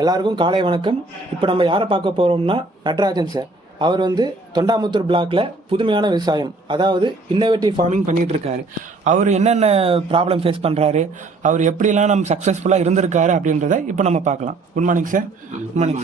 எல்லாருக்கும் காலை வணக்கம். இப்போ நம்ம யாரை பார்க்க போகிறோம்னா நடராஜன் சார். அவர் தொண்டாமுத்தூர் பிளாக்ல புதுமையான விவசாயம், அதாவது இன்னோவேட்டிவ் ஃபார்மிங் பண்ணிட்டு இருக்காரு. அவர் என்னென்ன ப்ராப்ளம் ஃபேஸ் பண்ணுறாரு, அவர் எப்படிலாம் நம்ம சக்ஸஸ்ஃபுல்லாக இருந்திருக்காரு அப்படின்றத இப்போ நம்ம பார்க்கலாம். Good morning sir. Good morning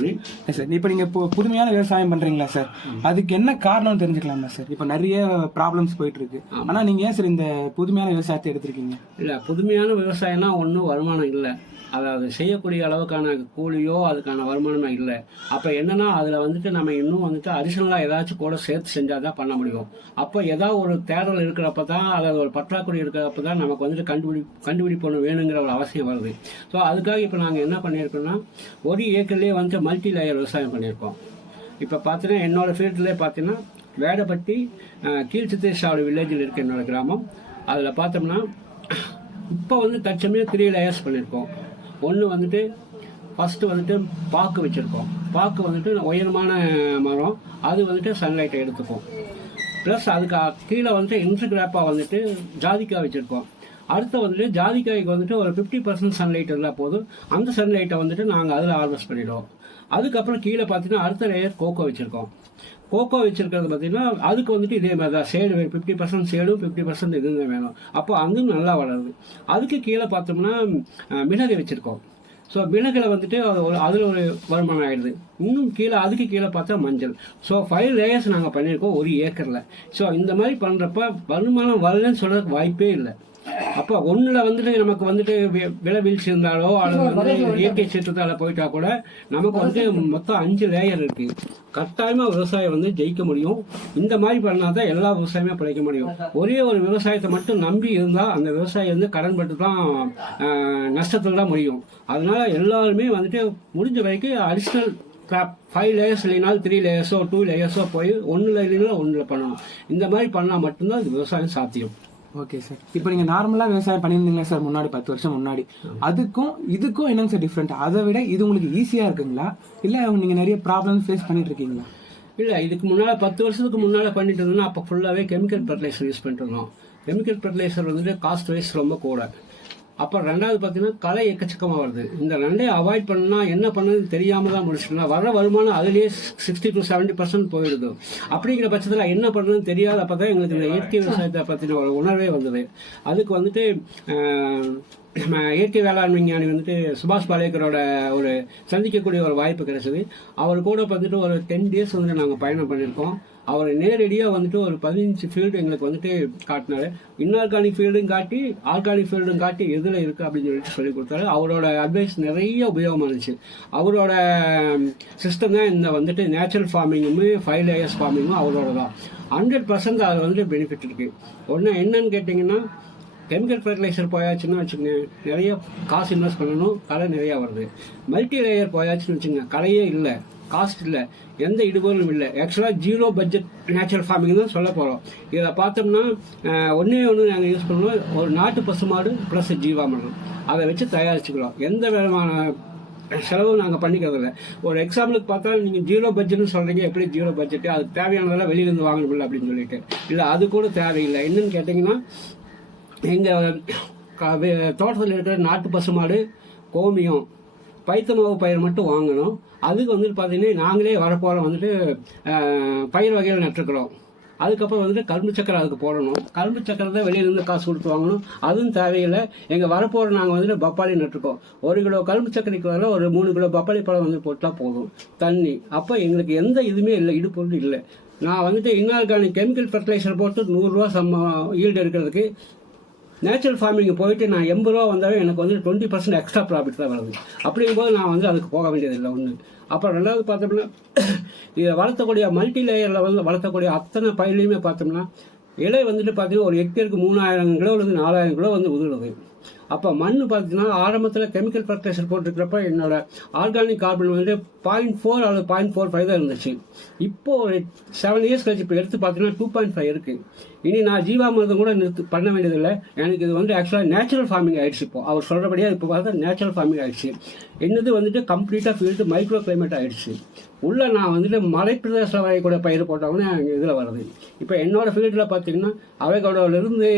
sir. இப்போ நீங்கள் இப்போ புதுமையான விவசாயம் பண்ணுறீங்களா சார்? அதுக்கு என்ன காரணம்னு தெரிஞ்சுக்கலாமா சார்? இப்போ நிறைய ப்ராப்ளம்ஸ் போயிட்டு இருக்கு, ஆனால் நீங்கள் ஏன் சார் இந்த புதுமையான விவசாயத்தை எடுத்திருக்கீங்க? இல்லை, புதுமையான விவசாயம்னா ஒன்றும் வருமானம் இல்லை. அதாவது செய்யக்கூடிய அளவுக்கான கூலியோ அதுக்கான வருமானமே இல்லை. அப்போ என்னன்னா அதில் நம்ம இன்னும் அடிஷனலாக ஏதாச்சும் கூட சேர்த்து செஞ்சால் தான் பண்ண முடியும். அப்போ ஏதாவது ஒரு தேடல் இருக்கிறப்ப தான், அதாவது ஒரு பற்றாக்குறை இருக்கிறப்ப தான் நமக்கு கண்டுபிடிப்பு ஒன்று வேணுங்கிற ஒரு அவசியம் வருது. ஸோ அதுக்காக இப்போ நாங்கள் என்ன பண்ணியிருக்கோம்னா, ஒரு ஏக்கர்லேயே மல்டி லேயர் விவசாயம் பண்ணியிருக்கோம். இப்போ பார்த்தீங்கன்னா என்னோடய ஃபீல்ட்லேயே பார்த்தீங்கன்னா வேடப்பட்டி கீழ்ச்சித்தேசாவடி வில்லேஜில் இருக்க என்னோடய கிராமம். அதில் பார்த்தோம்னா இப்போ தற்சமயம் 3 லேயர்ஸ் பண்ணியிருக்கோம். ஒன்று ஃபஸ்ட்டு பாக்கு வச்சுருக்கோம். பாக்கு உயரமான மரம், அது சன்லைட்டை எடுத்துக்கும். ப்ளஸ் அதுக்கு கீழே இன்டர்கிராப்பாக ஜாதிக்காய் வச்சுருக்கோம். அடுத்து ஜாதிக்காய்க்கு ஒரு 50% சன்லைட் இருந்தால் போதும். அந்த சன்லைட்டை நாங்கள் அதில் ஹார்வெஸ்ட் பண்ணிவிடுவோம். அதுக்கப்புறம் கீழே பார்த்தீங்கன்னா அடுத்த லேயர் கோகோ வச்சுருக்கோம். கோகோ வச்சுருக்கிறது பார்த்தீங்கன்னா அதுக்கு இதே மாதிரி தான் சேடு 50% சேடும் 50% இதுங்க வேணும். அப்போ அதுவும் நல்லா வளருது. அதுக்கு கீழே பார்த்தோம்னா மிளகு வச்சுருக்கோம். ஸோ மிளகுல அதில் ஒரு வருமானம் ஆகிடுது. இன்னும் அதுக்கு கீழே பார்த்தா மஞ்சள். ஸோ 5 லேயர்ஸ் நாங்கள் பண்ணியிருக்கோம் ஒரு ஏக்கரில். ஸோ இந்த மாதிரி பண்ணுறப்ப வருமானம் வரலன்னு சொல்கிறதுக்கு வாய்ப்பே இல்லை. அப்போ ஒன்றில் நமக்கு விலை வீழ்ச்சி இருந்தாலோ அல்லது இயற்கை சீற்றத்தால் போயிட்டா கூட நமக்கு மொத்தம் 5 லேயர் இருக்கு. கட்டாயமாக விவசாயம் ஜெயிக்க முடியும். இந்த மாதிரி பண்ணால் தான் எல்லா விவசாயமே பிழைக்க முடியும். ஒரே ஒரு விவசாயத்தை மட்டும் நம்பி இருந்தால் அந்த விவசாயி கடன் பட்டு தான் நஷ்டத்தில் தான் முடியும். அதனால எல்லாருமே முடிஞ்ச வரைக்கும் அடிஷ்னல் 5 லேயர்ஸ் இல்லைனாலும் 3 லேயர்ஸோ 2 லேயர்ஸோ போய் ஒன்றில் இல்லைனாலும் ஒன்றில் பண்ணணும். இந்த மாதிரி பண்ணால் மட்டும்தான் இது விவசாயம் சாத்தியம். Okay sir. இப்போ நீங்கள் நார்மலாக விவசாயம் பண்ணியிருந்தீங்களா சார் முன்னாடி 10 வருஷம் முன்னாடி? அதுக்கும் இதுக்கும் என்னங்க சார் டிஃப்ரெண்ட்? அதை விட இது உங்களுக்கு ஈஸியாக இருக்குங்களா, இல்லை நீங்கள் நிறைய ப்ராப்ளம்ஸ் ஃபேஸ் பண்ணிட்டு இருக்கீங்களா? இல்லை, இதுக்கு முன்னால் 10 வருஷத்துக்கு முன்னால் பண்ணிட்டு இருந்தோம்னா அப்போ ஃபுல்லாகவே கெமிக்கல் ஃபர்டிலைசர் யூஸ் பண்ணிட்டு இருந்தோம். கெமிக்கல் ஃபர்டிலைசர் காஸ்ட் வைஸ் ரொம்ப கூட. அப்போ ரெண்டாவது பார்த்தீங்கன்னா களை எக்கச்சக்கமாக வருது. இந்த ரெண்டையும் அவாய்ட் பண்ணால் என்ன பண்ணணும்னு தெரியாமல் தான் முடிச்சுட்டோம். வர வருமானம் அதுலேயே 60 to 70% போயிடுது. அப்படிங்கிற பட்சத்தில் என்ன பண்ணுறதுன்னு தெரியாத அப்போ தான் எங்களுக்கு இந்த இயற்கை விவசாயத்தை பற்றின ஒரு உணர்வே வந்தது. அதுக்கு இயற்கை வேளாண் விஞ்ஞானி சுபாஷ் பாலேக்கரோட ஒரு சந்திக்கக்கூடிய ஒரு வாய்ப்பு கிடைச்சது. அவர் கூட ஒரு 10 days நாங்கள் பயணம் பண்ணியிருக்கோம். அவர் நேரடியாக ஒரு 15 ஃபீல்டு எங்களுக்கு காட்டினாரு. இன்ஆர்கானிக் ஃபீல்டும் காட்டி ஆர்கானிக் ஃபீல்டும் காட்டி எதில் இருக்குது அப்படின்னு சொல்லி கொடுத்தாரு. அவரோட அட்வைஸ் நிறைய உபயோகமாக இருந்துச்சு. அவரோட சிஸ்டம் தான் இந்த நேச்சுரல் ஃபார்மிங்கும் 5 லேயர்ஸ் ஃபார்மிங்கும் அவரோட தான். 100% அதில் பெனிஃபிட் இருக்குது. ஒன்று என்னன்னு கேட்டிங்கன்னா, கெமிக்கல் ஃபர்டிலைசர் போயாச்சுன்னு வச்சுக்கோங்க, நிறைய காசு இன்வெஸ்ட் பண்ணணும், களை நிறையா வருது. மல்டி லேயர் போயாச்சுன்னு வச்சுக்கோங்க, களையே இல்லை, காஸ்ட் இல்லை, எந்த இடுபொருளும் இல்லை. ஆக்சுவலாக 0 பட்ஜெட் நேச்சுரல் ஃபார்மிங் தான் சொல்ல போகிறோம். இதில் பார்த்தோம்னா ஒன்று நாங்கள் யூஸ் பண்ணுவோம், ஒரு நாட்டு பசுமாடு ப்ளஸ் ஜீவாமிர்தம், அதை வச்சு தயாரிச்சுக்கிறோம். எந்த விதமான செலவும் நாங்கள் பண்ணிக்கிறதில்ல. ஒரு எக்ஸாம்பிளுக்கு பார்த்தா நீங்கள் 0 பட்ஜெட்னு சொல்கிறீங்க, எப்படி 0 பட்ஜெட்டு, அதுக்கு தேவையானதெல்லாம் வெளியிலேருந்து வாங்கணுமில்ல அப்படின்னு சொல்லிட்டு. இல்லை, அது கூட தேவையில்லை. என்னன்னு கேட்டிங்கன்னா, எங்கள் தோட்டத்தில் இருக்கிற நாட்டு பசுமாடு கோமியம் பைத்தமாவு பயிர் மட்டும் வாங்கணும். அதுக்கு பார்த்தீங்கன்னா நாங்களே வரப்போகிறோம் பயிர் வகைகள் நட்டுருக்குறோம். அதுக்கப்புறம் கரும்பு சக்கரை அதுக்கு போடணும். கரும்பு சக்கரை தான் வெளியிலேருந்து காசு கொடுத்து வாங்கணும், அதுவும் தேவையில்லை. எங்கள் வரப்போகிற நாங்கள் பப்பாளி நட்டுருக்கோம். 1 கிலோ கரும்பு சக்கரைக்கு வர ஒரு 3 கிலோ பப்பாளி பழம் போட்டால் போதும், தண்ணி. அப்போ எங்களுக்கு எந்த இதுவுமே இல்லை, இடுப்பொருள் இல்லை. நான் இன்ஆர்கானிக் கெமிக்கல் ஃபர்டிலைசர் போட்டு 100 ரூபா ஈல்டு எடுக்கிறதுக்கு நேச்சுரல் ஃபார்மிங்கு போயிட்டு நான் 80 ரூபா வந்தாலும் எனக்கு 20% எக்ஸ்ட்ரா ப்ராஃபிட் தான் வருது. அப்படிங்கும்போது நான் அதுக்கு போக வேண்டியதில்லை ஒன்று. அப்புறம் ரெண்டாவது பார்த்தோம்னா, இதை வளர்த்தக்கூடிய மல்டி லேயரில் வளர்த்தக்கூடிய அத்தனை பயிர்லையுமே பார்த்தோம்னா இலை பார்த்தீங்கன்னா ஒரு ஹெக்டேருக்கு 3000 கிலோ அல்லது 4000 கிலோ உதிருது. அப்போ மண் பார்த்தீங்கன்னா ஆரம்பத்தில் கெமிக்கல் ஃபர்டிலைசர் போட்டுருக்கிறப்ப என்னோட ஆர்கானிக் கார்பன் 0.4 அல்லது 0.45 தான் இருந்துச்சு. இப்போ ஒரு 7 இயர்ஸ் கழிச்சு இப்போ எடுத்து பார்த்தீங்கன்னா 2.5 இருக்குது. இனி நான் ஜீவாமிர்தம் கூட பண்ண வேண்டியதில்லை. எனக்கு இது ஆக்சுவலாக நேச்சுரல் ஃபார்மிங் ஆகிடுச்சு. இப்போ அவர் சொல்கிறபடியாக இப்போ பார்த்தா நேச்சுரல் ஃபார்மிங் ஆகிடுச்சு. என்னது கம்ப்ளீட்டாக ஃபீல்டு மைக்ரோ கிளைமேட் ஆகிடுச்சு. உள்ள நான் மலை பிரதேச வரைக்கூட பயிர் போட்டவொன்னே அங்கே இதில் வருது. இப்போ என்னோடய ஃபீல்டில் பார்த்தீங்கன்னா அவைகோடலேருந்து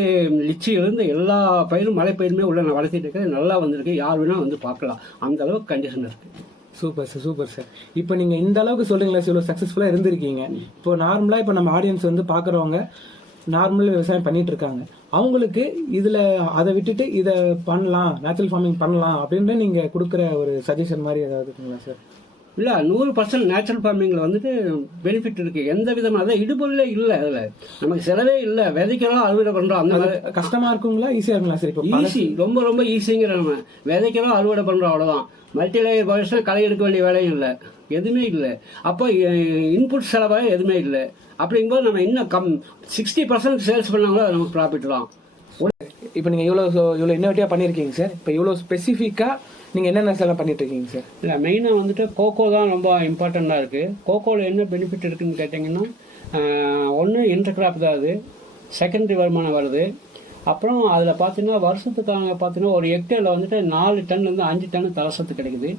லிச்சியிலேருந்து எல்லா பயிரும் மலை பயிருமே உள்ள நான் வளர்த்திட்டு இருக்கேன். நல்லா வந்திருக்கு, யார் வேணால் பார்க்கலாம். அந்த அளவுக்கு கண்டிஷன் இருக்குது. Super sir, super sir. இப்போ நீங்கள் இந்த அளவுக்கு சொல்கிறீங்களா சார், இவ்வளோ சக்ஸஸ்ஃபுல்லாக இருந்திருக்கீங்க. இப்போ நார்மலாக இப்போ நம்ம ஆடியன்ஸ் வந்து பார்க்குறவங்க நார்மலாக விவசாயம் பண்ணிட்டு இருக்காங்க. அவங்களுக்கு இதில் அதை விட்டுட்டு இதை பண்ணலாம், நேச்சுரல் ஃபார்மிங் பண்ணலாம் அப்படின்னு நீங்கள் கொடுக்குற ஒரு சஜஷன் மாதிரி ஏதாவது இருக்குங்களா சார்? இல்லை, 100% நேச்சுரல் ஃபார்மிங்கில் வந்துட்டு பெனிஃபிட் இருக்குது. எந்த விதமாக அதான் இடுபொருளே இல்லை, அதில் நமக்கு செலவே இல்லை. விதைக்கிறோம், அறுவடை பண்ணுறோம். அந்த மாதிரி கஷ்டமாக இருக்குங்களா, ஈஸியாக இருக்குங்களா சார்? இப்போ ஈஸி, ரொம்ப ரொம்ப ஈஸிங்கிற. நம்ம விதைக்கிறோம், அறுவடை பண்ணுறோம், அவ்வளோதான். மல்டிலேயர் பர்சன் களை எடுக்க வேண்டிய வேலையும் இல்லை, எதுவுமே இல்லை. அப்போ இன்புட் செலவாக எதுவுமே இல்லை. அப்படிங்கும்போது நம்ம இன்னும் 60% சேல்ஸ் பண்ணாங்களோ அது நமக்கு ப்ராஃபிட் தான். இப்போ நீங்கள் இவ்வளோ இன்னோவேட்டிவாக பண்ணியிருக்கீங்க சார். இப்போ இவ்வளோ ஸ்பெசிஃபிக்காக நீங்கள் என்னென்ன செலவு பண்ணிட்டு இருக்கீங்க சார்? இல்லை, மெயினாக வந்துட்டு கோகோ தான் ரொம்ப இம்பார்ட்டண்ட்டாக இருக்குது. கோகோவில் என்ன பெனிஃபிட் இருக்குதுன்னு கேட்டிங்கன்னா, ஒன்று இன்டர் கிராப் தான், அது செகண்டரி வருமானம் வருது. அப்புறம் அதில் பார்த்தீங்கன்னா வருஷத்துக்காக பார்த்தீங்கன்னா ஒரு ஹெக்டேரில் வந்துட்டு 4 டன்லேருந்து 5 டன் தலசத்து கிடைக்குது.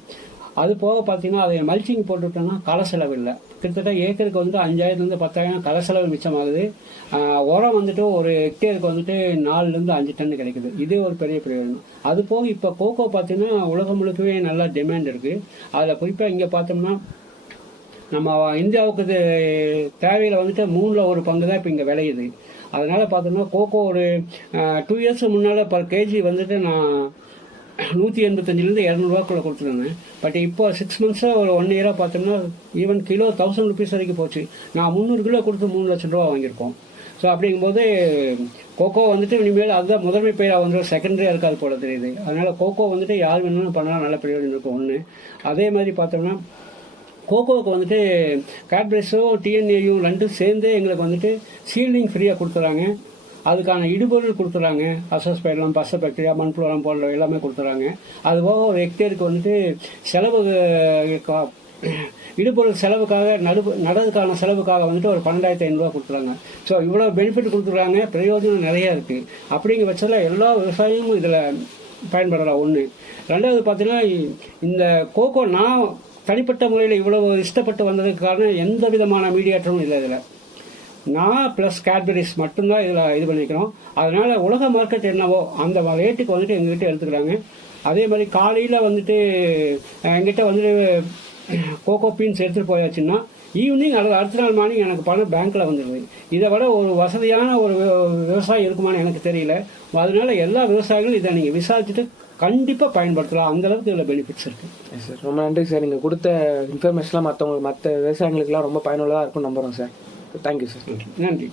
அது போக பார்த்தீங்கன்னா அதை மல்ச்சிங் போட்டுவிட்டோம்னா களை செலவு இல்லை. கிட்டத்தட்ட ஏக்கருக்கு வந்துட்டு 5000 10,000 களை செலவு மிச்சமாகுது. உரம் வந்துட்டு ஒரு ஹெக்டேருக்கு வந்துட்டு 4 5 டன் கிடைக்குது. இதே ஒரு பெரிய பிரயோஜனம். அது போக இப்போ கோகோ பார்த்தீங்கன்னா உலகம் முழுக்கவே நல்லா டிமாண்ட் இருக்குது. அதில் குறிப்பாக இங்கே பார்த்தோம்னா நம்ம இந்தியாவுக்கு தேவையில் வந்துட்டு 3ல் 1 பங்கு தான் இப்போ இங்கே விளையுது. அதனால் பார்த்தோம்னா கோகோ ஒரு 2 இயர்ஸ் முன்னால் பர் கேஜி வந்துட்டு நான் 185 200 கொடுத்துருந்தேன். பட் இப்போ 6 மந்த்ஸாக ஒரு 1 இயராக பார்த்தோம்னா ஈவன் கிலோ 1000 ருபீஸ் வரைக்கும் போச்சு. நான் 300 கிலோ கொடுத்து 3 லட்சம் ரூபா வாங்கியிருக்கோம். ஸோ அப்படிங்கும்போது கோகோ வந்துட்டு இனிமேல் அதுதான் முதன்மை பயிராக வந்துட்டு செகண்டரியாக இருக்காது போல தெரியுது. அதனால் கோகோ வந்துட்டு யார் வேணும்னு பண்ணால் நல்ல பிரயோஜனம் இருக்கும் ஒன்று. அதே மாதிரி பார்த்தோம்னா கோகோவுக்கு வந்துட்டு கேட்பரிஸும் டிஎன்ஏயும் 2 சேர்ந்து எங்களுக்கு வந்துட்டு சீல்டிங் ஃப்ரீயாக கொடுத்துறாங்க. அதுக்கான இடுபொருள் கொடுத்துறாங்க. அசோஸ்பைலம், பச பாக்டீரியா, மண்புழு போன்ற எல்லாமே கொடுத்துறாங்க. அதுபோக ஒரு ஹெக்டேருக்கு வந்துட்டு செலவு இடுபொருள் செலவுக்காக நடதுக்கான செலவுக்காக வந்துட்டு ஒரு 12,500 கொடுத்துறாங்க. ஸோ இவ்வளோ பெனிஃபிட் கொடுத்துட்றாங்க. பிரயோஜனம் நிறையா இருக்குது. அப்படிங்கிற பட்சத்தில் எல்லா விவசாயமும் இதில் பயன்படலாம். ஒன்று. ரெண்டாவது பார்த்தீங்கன்னா இந்த கோகோ நான் தனிப்பட்ட முறையில் இவ்வளவு இஷ்டப்பட்டு வந்ததுக்கு காரணம் எந்த விதமான மீடியேட்டரும் இல்லை. இதில் நான் ப்ளஸ் கேட்பரிஸ் மட்டும்தான் இதில் இது பண்ணிக்கிறோம். அதனால் உலக மார்க்கெட் என்னவோ அந்த ரேட்டுக்கு வந்துட்டு எங்ககிட்ட எடுத்துக்கிறாங்க. அதே மாதிரி காலையில் வந்துட்டு எங்கிட்ட வந்துட்டு கோகோ பீன்ஸ் எடுத்துகிட்டு போயாச்சுன்னா ஈவினிங் அல்லது அடுத்த நாள் மார்னிங் எனக்கு பணம் பேங்க்கில் வந்துடுது. இதை விட ஒரு வசதியான ஒரு விவசாயம் இருக்குமான்னு எனக்கு தெரியல. அதனால எல்லா விவசாயிகளும் இதை நீங்கள் விசாரிச்சுட்டு கண்டிப்பாக பயன்படுத்தலாம். அந்தளவுக்கு இதில் பெனிஃபிட்ஸ் இருக்குது. சார், ரொம்ப நன்றி சார். நீங்கள் கொடுத்த இன்ஃபர்மேஷன்லாம் மற்ற விவசாயிகளுக்கெல்லாம் ரொம்ப பயனுள்ளதாக இருக்கும்னு நம்புகிறோம் சார். Thank you sir. நன்றி.